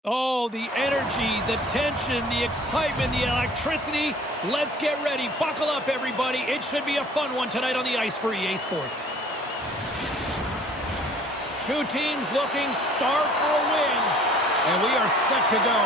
Oh, the energy, the tension, the excitement, the electricity. Let's get ready. Buckle up, everybody. It should be a fun one tonight on the ice for EA Sports. Two teams looking starved for a win, and we are set to go.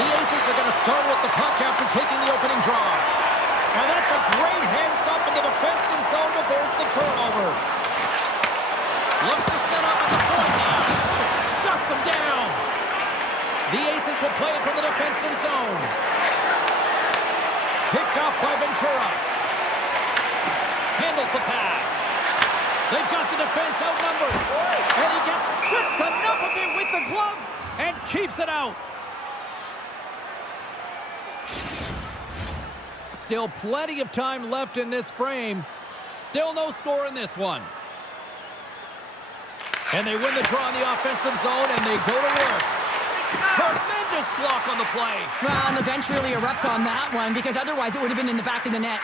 The Aces are going to start with the puck after taking the opening draw. And that's a great hands-up in the defensive zone to force the turnover. Looks to set up at the point now. Shuts him down. The Aces will play it from the defensive zone. Picked off by Ventura. Handles the pass. They've got the defense outnumbered. And he gets just enough of it with the glove and keeps it out. Still plenty of time left in this frame. Still no score in this one. And they win the draw in the offensive zone, and they go to work. Tremendous block on the play. Well, and the bench really erupts on that one, because otherwise it would have been in the back of the net.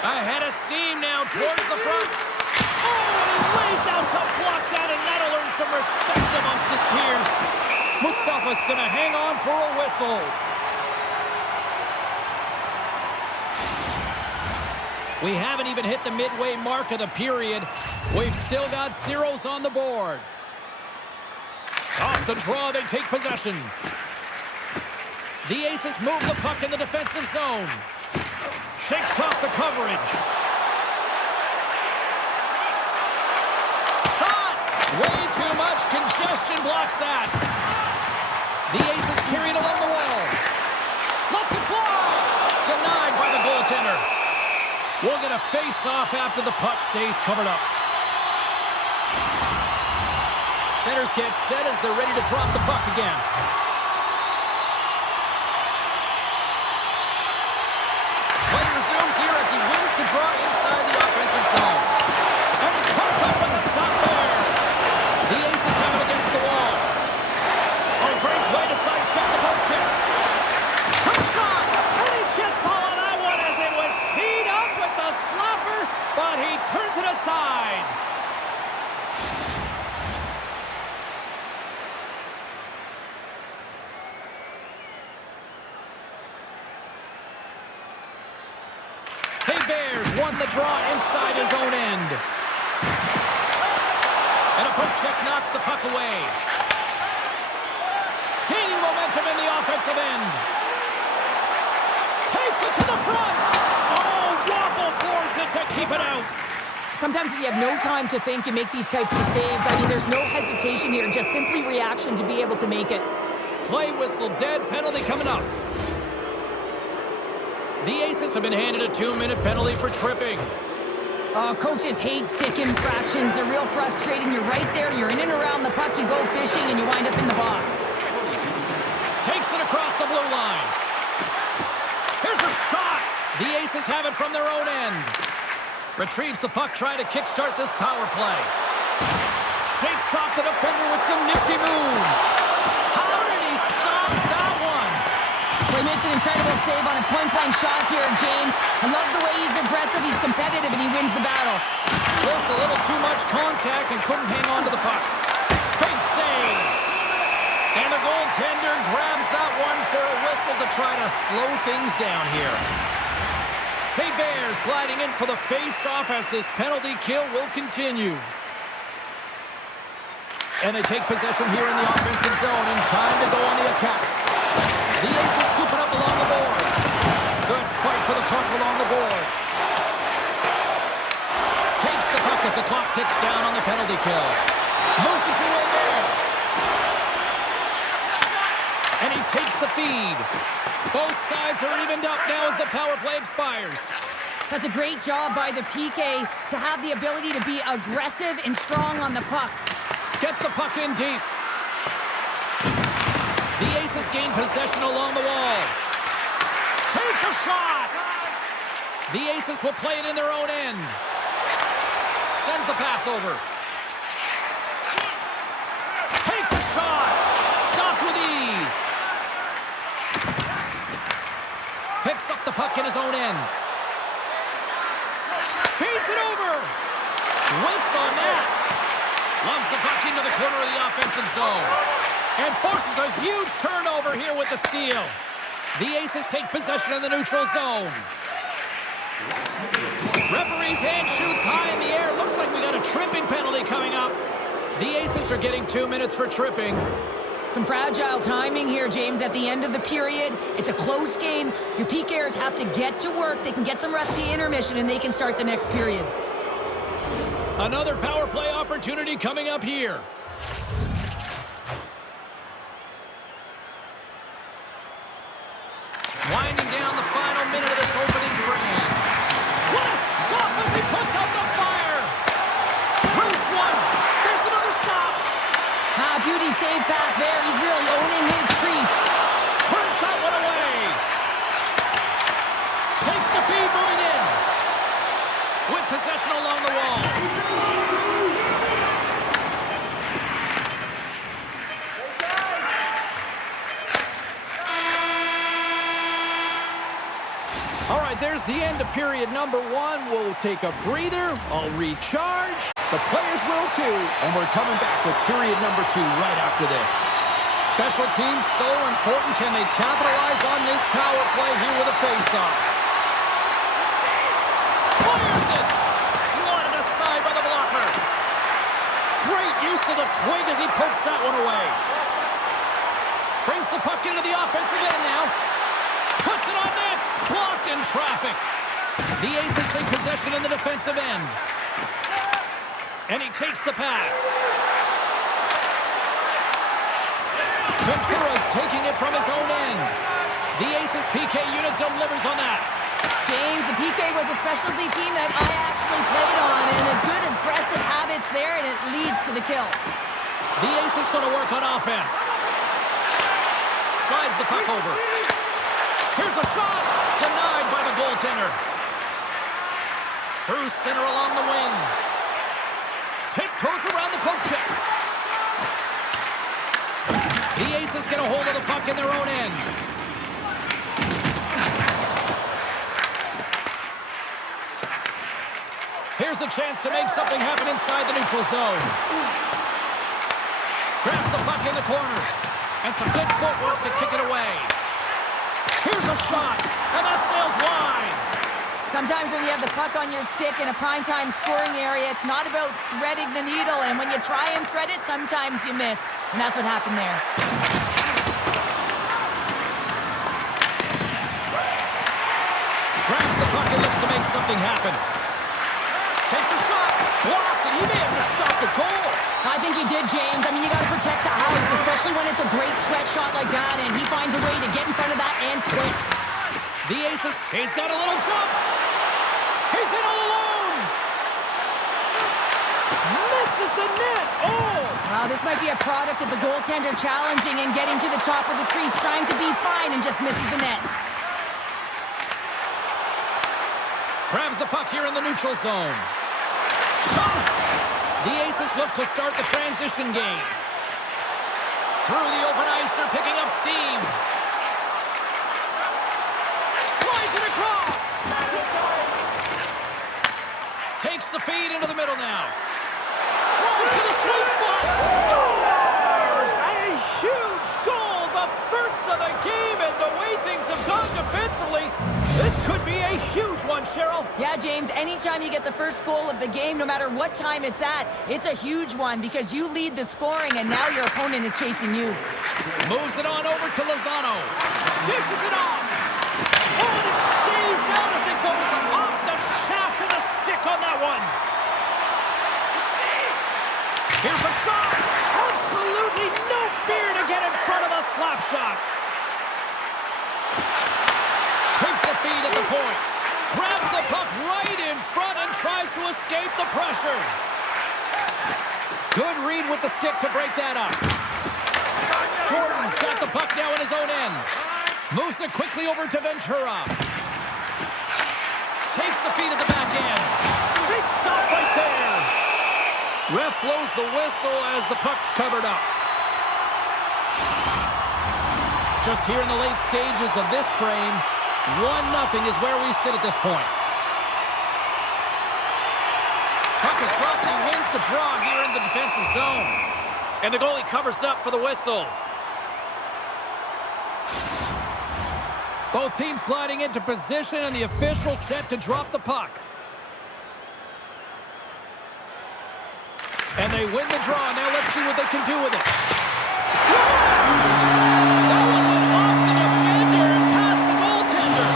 Ahead of steam now towards the front. Oh, and he lays out to block that, and that'll earn some respect amongst his peers. Mustafa's going to hang on for a whistle. We haven't even hit the midway mark of the period. We've still got zeros on the board. Off the draw, they take possession. The Aces move the puck in the defensive zone. Shakes off the coverage. Shot! Way too much congestion blocks that. The Aces carried along the wall. Lets it fly! Denied by the goaltender. We'll get a face-off after the puck stays covered up. Centers get set as they're ready to drop the puck again. Play resumes here as he wins the draw inside the offensive zone. And he comes up with a stop there. The Aces have it against the wall. Oh, great play to sidestep the poke check. Quick shot! And he gets all of that one as it was teed up with the slapper, but he turns it aside. The Bears won the draw inside his own end. And a poke check knocks the puck away. Gaining momentum in the offensive end. Takes it to the front. Oh, waffle boards it to keep it out. Sometimes when you have no time to think, you make these types of saves. I mean, there's no hesitation here, just simply reaction to be able to make it. Play whistle dead, penalty coming up. The Aces have been handed a 2-minute penalty for tripping. Coaches hate stick infractions. They're real frustrating. You're right there. You're in and around the puck. You go fishing, and you wind up in the box. Takes it across the blue line. Here's a shot. The Aces have it from their own end. Retrieves the puck, trying to kickstart this power play. Shakes off the defender with some nifty moves. How did he stop that one? Well, he makes an incredible save on a point-blank shot here, James. I love the way he's aggressive, he's competitive, and he wins the battle. Just a little too much contact and couldn't hang on to the puck. Big save. And the goaltender grabs that one for a whistle to try to slow things down here. Hey, Bears gliding in for the face-off as this penalty kill will continue. And they take possession here in the offensive zone in time to go on the attack. The Aces scoop it up along the boards. Good fight for the puck along the boards. Takes the puck as the clock ticks down on the penalty kill. Moves it to there. And he takes the feed. Both sides are evened up now as the power play expires. That's a great job by the PK to have the ability to be aggressive and strong on the puck. Gets the puck in deep. The Aces gain possession along the wall. Takes a shot. The Aces will play it in their own end. Sends the pass over. Takes a shot. Stopped with ease. Picks up the puck in his own end. Feeds it over. Whiffs on that. Lungs the puck into the corner of the offensive zone. And forces a huge turnover here with the steal. The Aces take possession in the neutral zone. Referee's hand shoots high in the air. Looks like we got a tripping penalty coming up. The Aces are getting 2 minutes for tripping. Some fragile timing here, James, at the end of the period. It's a close game. Your PKers have to get to work. They can get some rest at the intermission, and they can start the next period. Another power play opportunity coming up here. Winding down the final minute of this opening frame. What a stop as he puts out the fire! Bruce one. There's another stop. Beauty save back there. He's really owning his crease. Turns that one away. Takes the feed moving in. With possession along the wall. All right, there's the end of period number 1. We'll take a breather. I'll recharge. The players will too. And we're coming back with period number 2 right after this. Special teams so important. Can they capitalize on this power play here with a face-off? Fires it! Swatted aside by the blocker. Great use of the twig as he puts that one away. Brings the puck into the offensive end now. Puts it on net. Blocked in traffic. The Aces take possession in the defensive end. And he takes the pass. Ventura's taking it from his own end. The Aces PK unit delivers on that. James, the PK was a specialty team that I actually played on, and a good aggressive habits there, and it leads to the kill. The Aces going to work on offense. Slides the puck over. Here's a shot. Denied by the goaltender. Through center along the wing. Tiptoes around the poke check. The Aces get a hold of the puck in their own end. Here's a chance to make something happen inside the neutral zone. Grabs the puck in the corner. And some good footwork to kick it away. Here's a shot. And that sails wide. Sometimes when you have the puck on your stick in a primetime scoring area, it's not about threading the needle, and when you try and thread it, sometimes you miss. And that's what happened there. Grabs the puck and looks to make something happen. Takes a shot. Blocked, and he may have just stopped the goal. I think he did, James. I mean, you got to protect the house, especially when it's a great threat shot like that, and he finds a way to get in front of that and quick. The Aces, he's got a little jump. He's in all alone. Misses the net. Oh! Wow, this might be a product of the goaltender challenging and getting to the top of the crease, trying to be fine, and just misses the net. Grabs the puck here in the neutral zone. Shot! The Aces look to start the transition game. Through the open ice, they're picking up steam. Slides it across. Takes the feed into the middle now. Drives to the sweet spot. Scores! A huge goal, the first of the game, and the way things have gone defensively, this could be a huge one, Cheryl. Yeah, James, anytime you get the first goal of the game, no matter what time it's at, it's a huge one because you lead the scoring and now your opponent is chasing you. Moves it on over to Lozano. Dishes it off. Oh, and it stays out as it goes off the shaft of the stick on that one. Here's a shot. Absolutely no fear to get in front of the slap shot. Takes the feed at the point. Grabs the puck right in front and tries to escape the pressure. Good read with the stick to break that up. Jordan's got the puck now in his own end. Moves it quickly over to Ventura. Takes the feed at the back end. Big stop right there. Ref blows the whistle as the puck's covered up. Just here in the late stages of this frame, 1-0 is where we sit at this point. Puck is dropped and he wins the draw here in the defensive zone. And the goalie covers up for the whistle. Both teams gliding into position and the official set to drop the puck. And they win the draw. Now let's see what they can do with it. That one went off the defender and past the goaltender.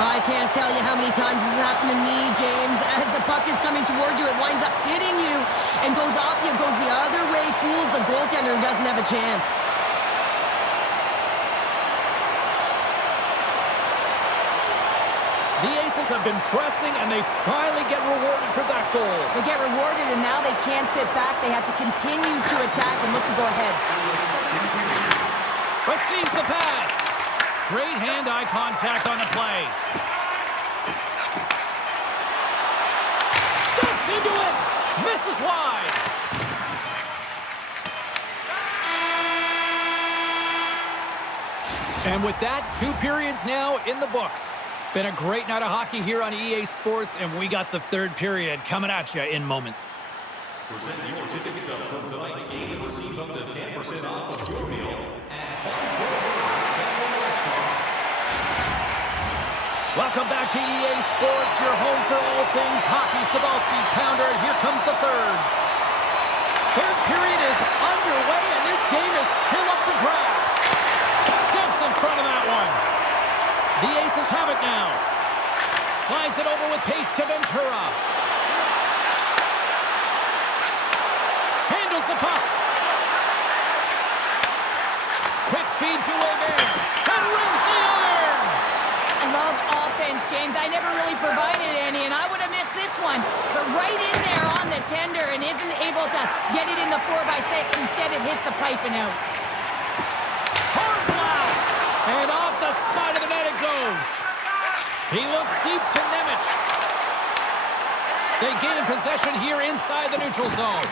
I can't tell you how many times this has happened to me, James. As the puck is coming towards you, it winds up hitting you and goes off you, goes the other way, fools the goaltender and doesn't have a chance. The Aces have been pressing, and they finally get rewarded for that goal. They get rewarded, and now they can't sit back. They have to continue to attack and look to go ahead. Receives the pass. Great hand-eye contact on the play. Steps into it. Misses wide. And with that, 2 periods now in the books. Been a great night of hockey here on EA Sports, and we got the 3rd period coming at you in moments. Present your ticket stub from tonight's game and receive up to 10% off of your meal at Welcome back to EA Sports, your home for all things hockey. Cybulski, Pounder, here comes the 3rd. 3rd period is underway, and this game is still up for grabs. Steps in front of that one. The Aces have it now. Slides it over with pace to Ventura. Handles the puck. Quick feed to Weber. And rings the iron. I love offense, James. I never really provided any, and I would have missed this one. But right in there on the tender and isn't able to get it in the 4x6. Instead, it hits the pipe and out. Hard blast. And off the side of the net it goes. He looks deep to Nemec. They gain possession here inside the neutral zone.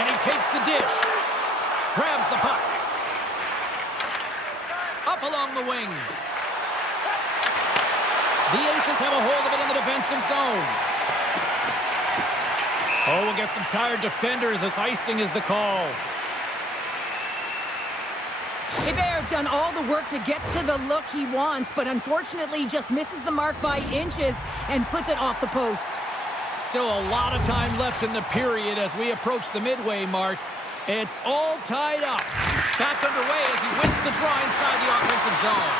And he takes the dish. Grabs the puck. Up along the wing. The Aces have a hold of it in the defensive zone. Oh, we'll get some tired defenders as icing is the call. Hebert's done all the work to get to the look he wants, but unfortunately just misses the mark by inches and puts it off the post. Still a lot of time left in the period as we approach the midway mark. It's all tied up. Back underway as he wins the draw inside the offensive zone.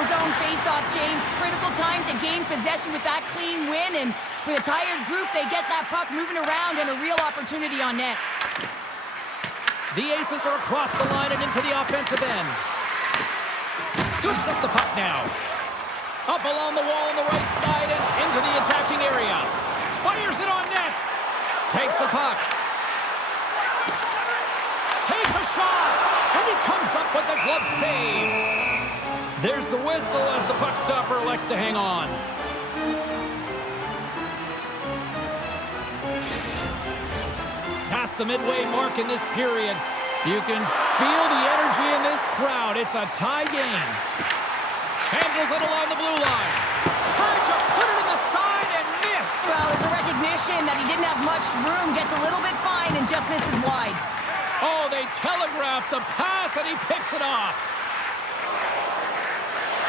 Ozone face-off, James. Critical time to gain possession with that clean win, and with a tired group, they get that puck moving around and a real opportunity on net. The Aces are across the line and into the offensive end. Scoops up the puck now. Up along the wall on the right side and into the attacking area. Fires it on net. Takes the puck. Takes a shot. And he comes up with the glove save. There's the whistle as the puck stopper elects to hang on. Past the midway mark in this period. You can feel the energy in this crowd. It's a tie game. Handles it along the blue line. Tried to put it in the side and missed. Well, there's a recognition that he didn't have much room, gets a little bit fine and just misses wide. Oh, they telegraphed the pass and he picks it off.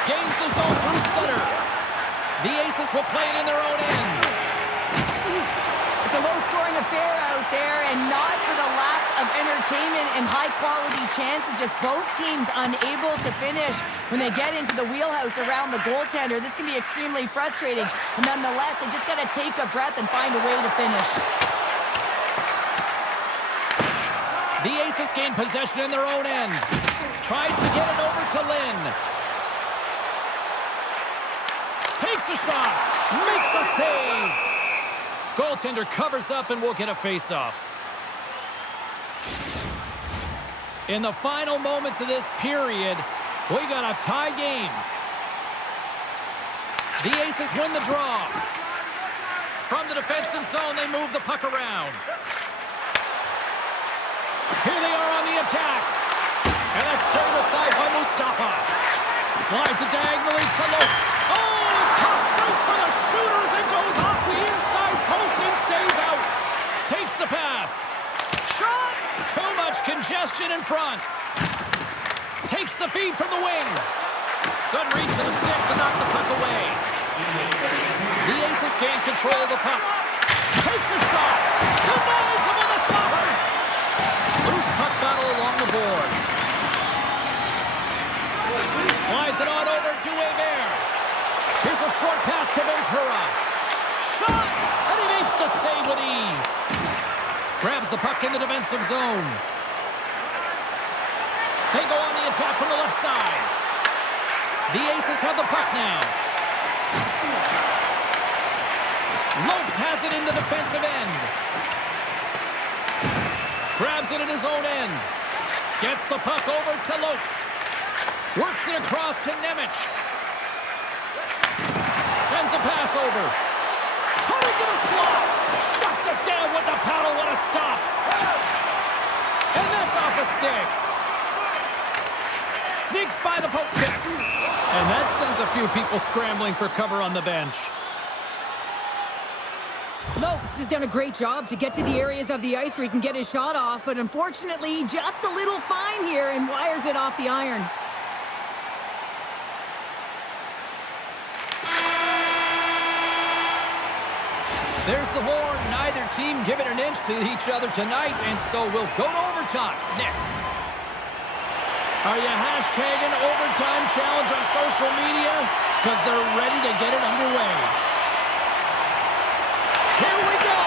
Gains the zone through center. The Aces will play it in their own end. It's a low-scoring affair out there, and not for the lack of entertainment and high-quality chances. Just both teams unable to finish when they get into the wheelhouse around the goaltender. This can be extremely frustrating. And nonetheless, they just got to take a breath and find a way to finish. The Aces gain possession in their own end. Tries to get it over to Lynn. Takes a shot. Makes a save. Goaltender covers up and will get a face-off. In the final moments of this period, we got a tie game. The Aces win the draw. From the defensive zone, they move the puck around. Here they are on the attack. And that's turned aside by Mustafa. Slides it diagonally to Lopes. Oh, tough break for the shooter as it goes off the inside post and stays out. Takes the pass. Shot! Too much congestion in front. Takes the feed from the wing. Good reach to the stick to knock the puck away. The Aces can't control the puck. Takes a shot. Denies him on the slapper. Loose puck battle along the boards. Slides it on over to Weber. Here's a short pass to Ventura. Shot! And he makes the save with ease. Grabs the puck in the defensive zone. They go on the attack from the left side. The Aces have the puck now. Lopes has it in the defensive end. Grabs it in his own end. Gets the puck over to Lopes. Works it across to Nemec. Sends a pass over. Coming to the slot. Shuts it down with the paddle. What a stop. And that's off a stick. Sneaks by the poke check. And that sends a few people scrambling for cover on the bench. Lopes has done a great job to get to the areas of the ice where he can get his shot off, but unfortunately, just a little fine here and wires it off the iron. There's the horn. Neither team giving an inch to each other tonight, and so we'll go to overtime next. Are you hashtagging overtime challenge on social media? Because they're ready to get it underway. Here we go.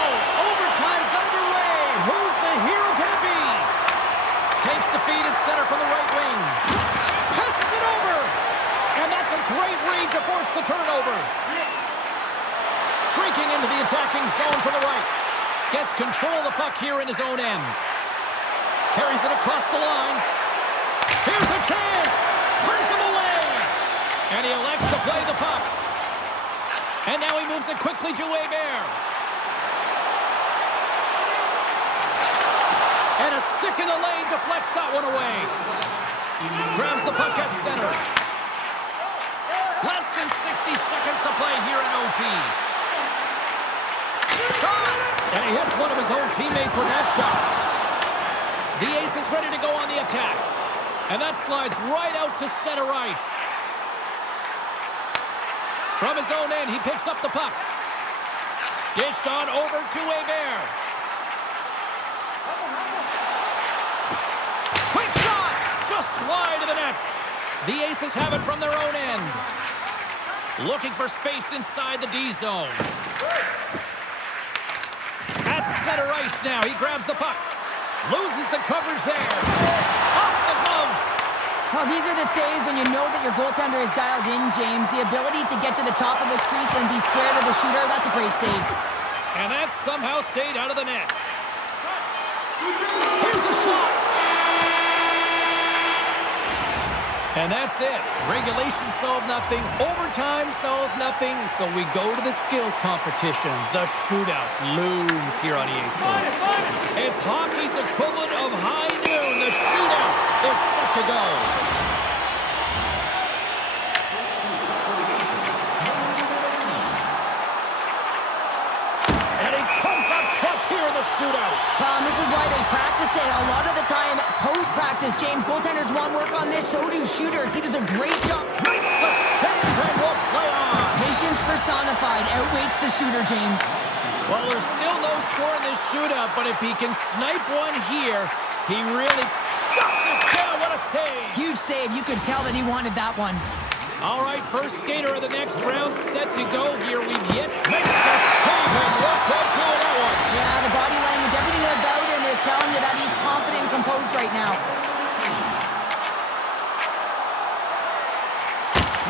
Overtime's underway. Who's the hero going to be? Takes the feed at center from the right wing. Passes it over. And that's a great read to force the turnover. Streaking into the attacking zone from the right. Gets control of the puck here in his own end. Carries it across the line. Here's a chance. Turns him away. And he elects to play the puck. And now he moves it quickly to Weber. And a stick in the lane deflects that one away. Grabs the puck at center. Less than 60 seconds to play here in OT. Shot! And he hits one of his own teammates with that shot. The Ace is ready to go on the attack. And that slides right out to center ice. From his own end, he picks up the puck. Dished on over to Weber. Quick shot! Just slide to the net. The Aces have it from their own end. Looking for space inside the D zone. At center ice now, he grabs the puck. Loses the coverage there. Off the glove. Well, these are the saves when you know that your goaltender is dialed in, James. The ability to get to the top of the crease and be square to the shooter, that's a great save. And that somehow stayed out of the net. Here's a shot. And that's it. Regulation solved nothing. Overtime solves nothing. So we go to the skills competition. The shootout looms here on EA Sports. It's hockey's equivalent of high noon. The shootout is set to go. And he comes up clutch here in the shootout. Well, and this is why they practice it. A lot of the time, post-practice, James, goaltenders want work on this. So do shooters. He does a great job. Makes the save and will play on. Patience personified. Outweights the shooter, James. Well, there's still no score in this shootout, but if he can snipe one here, he really shuts it down. What a save. Huge save. You could tell that he wanted that one. All right, first skater of the next round set to go here. We've yet makes a save and look good to that one. Yeah, the body language, everything about him is telling you that he's confident and composed right now.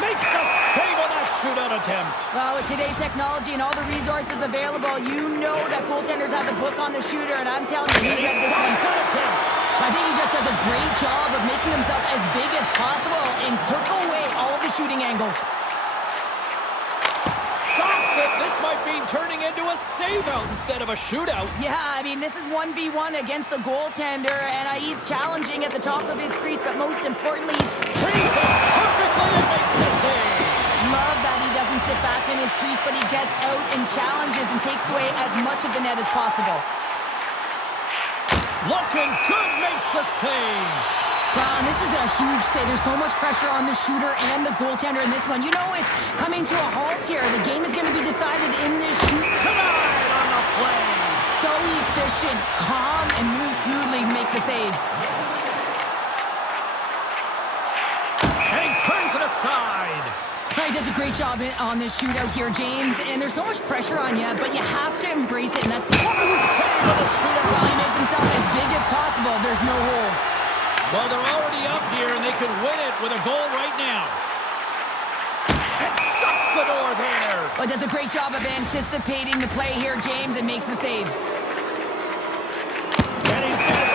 Makes a save on that shootout attempt. Well, with today's technology and all the resources available, you know that goaltenders have the book on the shooter, and I'm telling you, he read this one. That attempt. I think he just does a great job of making himself as big as possible and took away all of the shooting angles. Stops it. This might be turning into a save. save out instead of a shootout. Yeah, I mean, this is 1v1 against the goaltender, and he's challenging at the top of his crease, but most importantly, he's Frees it perfectly and makes the save. love that he doesn't sit back in his crease, but he gets out and challenges and takes away as much of the net as possible. Looking good, makes the save. Wow, this is a huge save. There's so much pressure on the shooter and the goaltender in this one. You know it's coming to a halt here. The game is going to be decided in this shoot. Tonight on the play. So efficient, calm, and move smoothly to make the save. And he turns it aside. He does a great job on this shootout here, James. And there's so much pressure on you, but you have to embrace it, and that's... What a save on the shootout. Well, he makes himself as big as possible. There's no holes. Well, they're already up here, and they could win it with a goal right now. And shuts the door there. Well, does a great job of anticipating the play here, James, and makes the save. And he says,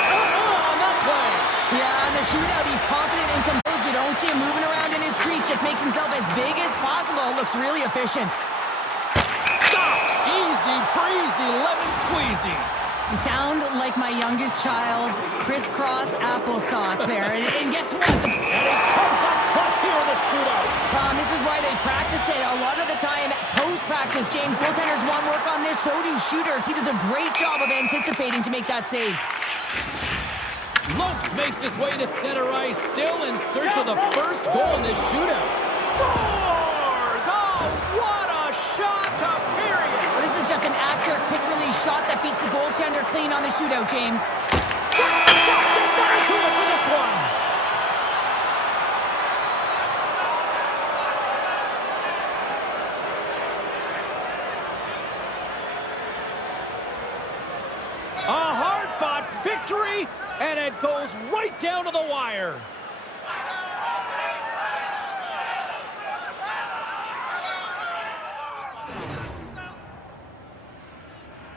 on that play. Yeah, on the shootout, he's confident and composed. You don't see him moving around in his crease. Just makes himself as big as possible. Looks really efficient. Stopped. Easy breezy, lemon squeezy. You sound like my youngest child, crisscross applesauce there. And guess what? And he comes up clutch here in the shootout. This is why they practice it. A lot of the time, post-practice, James, goaltenders want work on this, so do shooters. He does a great job of anticipating to make that save. Lopes makes his way to center ice, still in search of the first goal in this shootout. Scores! Oh, what a shot to bury it! Well, this is just an accurate, quick-release shot that beats the goaltender clean on the shootout, James. Gets stopped and better to it for this one. A hard-fought victory, and it goes right down to the wire.